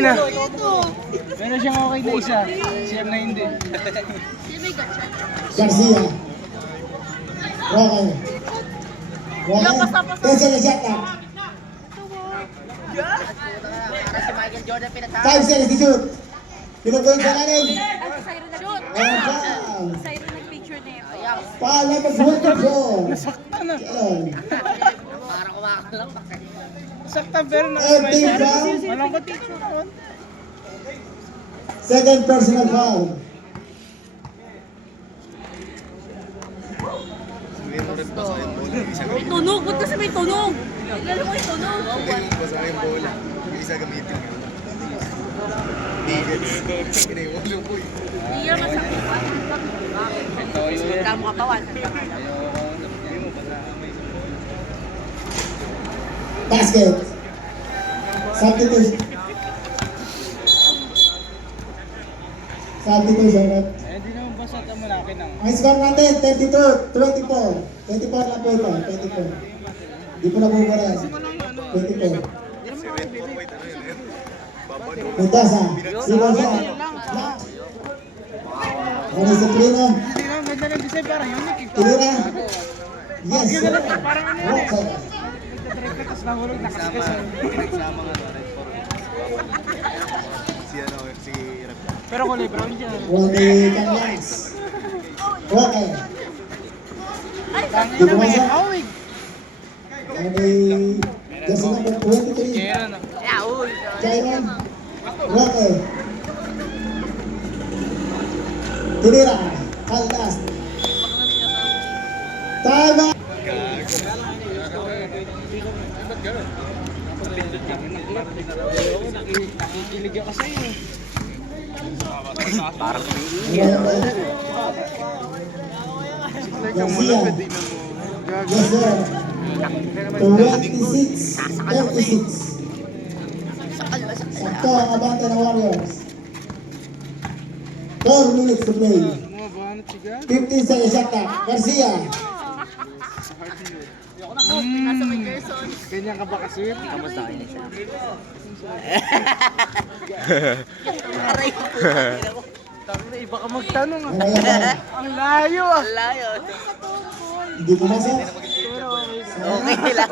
na. Meron siyang okay na isa. Siyam na hindi. Garcia. Roque. Roque. Tensa na shot up. 5 seconds to shoot. Pinupuin sa lalim. Ayan pa. Picture na yun. Pala mag-hold the ball. Nasaktan na. Ayun. Para kumakalam. Nasaktan pero Empty foul. walang picture ko. Second personal foul. May tunog. Ba't kasi may tunog? Lalo mo yung tunog. Basa yung bola. Yung isa gamitin yun. Biggets. Kinaiwalo ko eh. Hindi yan masakit. Tama katawan. Basket. Substitution. Substitution. Eh, di naman basta ito malaki ng... Ang score natin, 32-24. 24 lang po ito, 24. Di po nabubara. 24. Mendoza. Sino siya? Lock. Ano sa Trino? Hindi naman ganda ng design, parang unique eh. Kilira. Yes. Parang ano yan eh. Okay. Nagtatrip tapos nahulog, nakaskas. Pinagsama nga to. Si ano, si Rap. Pero kulay brown dyan. Wally Cañas. Okay. Tangin na may hawig. Wally. Jersey number 23. Kaya ano. Jairon. Okay. Kilira. Caldas. Tama. Nakikilig ako sa'yo eh. Parang Garcia. Yes, sir. 26. 36. Sakto ang abante ng Warriors. 4 minutes to play. Mga banat siya. 15 seconds shot clock. Garcia. Nasa may Gerson. Ganyan ka ba kasi? Kamusta kayo na siya? Tangin na, iba ka magtanong ah. Mamaya pa. Ang layo ah. Layo. Hindi pumasok. Okay lang.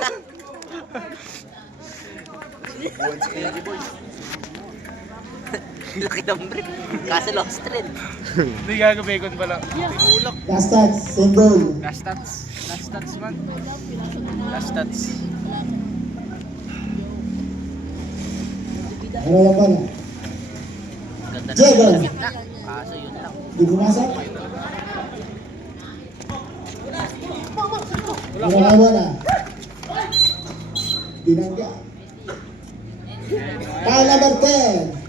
Laki ng brick. Kaso lost rin. Hindi gagabekon pala. Tinulak. Last touch. Same goal. Last stats. Last stats man. Last stats. Ano yung bola? Ganda na Diego. yung gitna. Kaso yun lang. Hindi pumasok. Ano yung bola? Binangga. Foul number 10.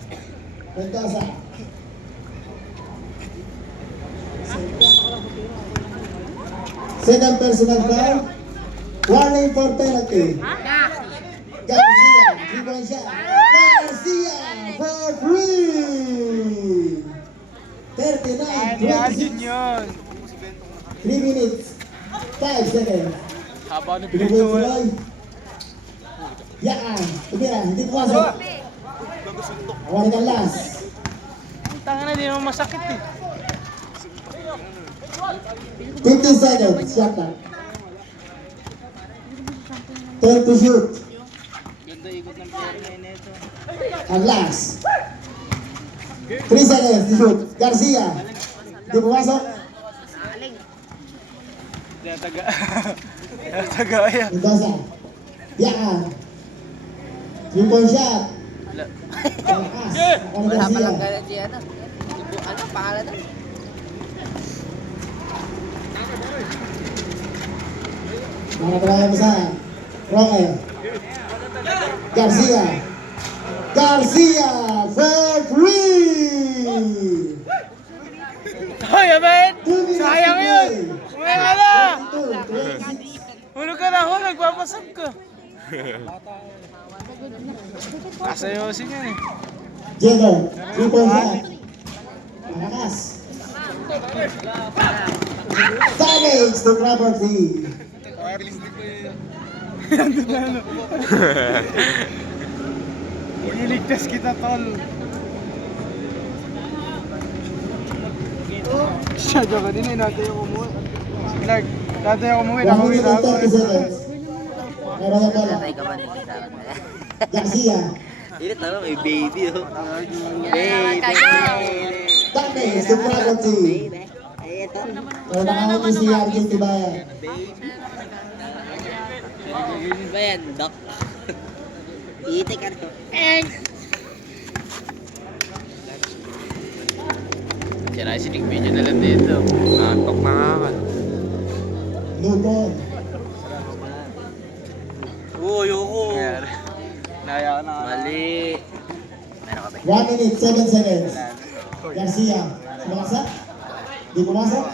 Mendoza. Second personal foul. Warning for penalty. Garcia. 3-point shot. Garcia for free. 39-26. yun. 3 minutes. 5 seconds. Haba ng Pinubuhay pinto. tuloy. Yaan. Tumira. Hindi pumasok. Awari ka last. Tangin na, di naman masakit eh. 15 seconds. Shot clock. 10 to shoot. Ganda ikot ng pierna yun ito. And last. 3 seconds to shoot. Garcia. Hindi pumasok. Tinataga. Tinataga yan. Mendoza. Yaan. 3-point shot. Wala. Lakas. Ako ni Wala pa lang Garcia. ganyan si ano. Ano, pangalan na? Mga kailangan mo sa Roque. Garcia. Garcia for free. Hoy, amen! 2 minutes Sayang to yun! play. Kumain ka na! 22, 26. Hulog ka na ako, nagpapasab ka. Kasayosin yan eh. Diego. 3-point shot. Malakas. Savage to property. Iniligtas kita, tol. Siya, joke din eh. Natin yung umuwi. Si Clark, natin yung umuwi. 1 Nakauwi minute na and ako. 30 seconds. Meron na bola. Patay ka ba ni Kita? Garcia. Hindi na tama, may baby oh. Dami, Supragon si. Ito. Pero nakangiti si Arjun Tibaya. Ano ba yan, Doc? Itik ka na. Sira si Nick Video na lang dito. Nakaktok na nga ka. Lubon. Uy, ako. Naya ka na. Mali. Meron ka ba? 1 minute, 7 seconds. Garcia. Sumasa? Di pumasok?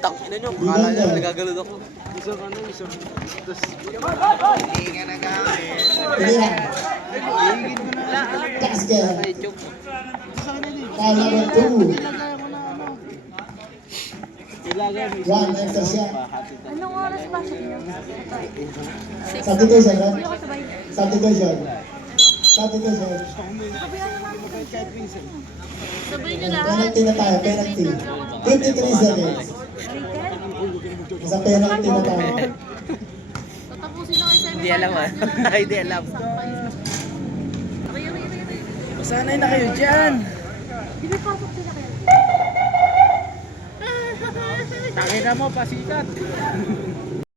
Tak, ina nyo. Kala nyo, nagagalod ako. Isang ano, isang... Tapos, Hindi ka nagamit. Pilihan. hihingin ko na. Tasker. Ay, joke. Sa kanya din. Foul number 2. Ilagay mo na ano. Ilagay mo. 1 extra shot. Anong oras pasok niyo? Substitution, no? Sabay. Substitution. Substitution. Kahit minsan. Sabay niyo lahat. Penalty na tayo, penalty. 53 seconds. Sa penalty na tayo. Tatapusin na kayo sa Hindi alam ah. Hindi alam. Sanay na kayo dyan. Di ba pasok sila kayo? Takina mo, pasikat.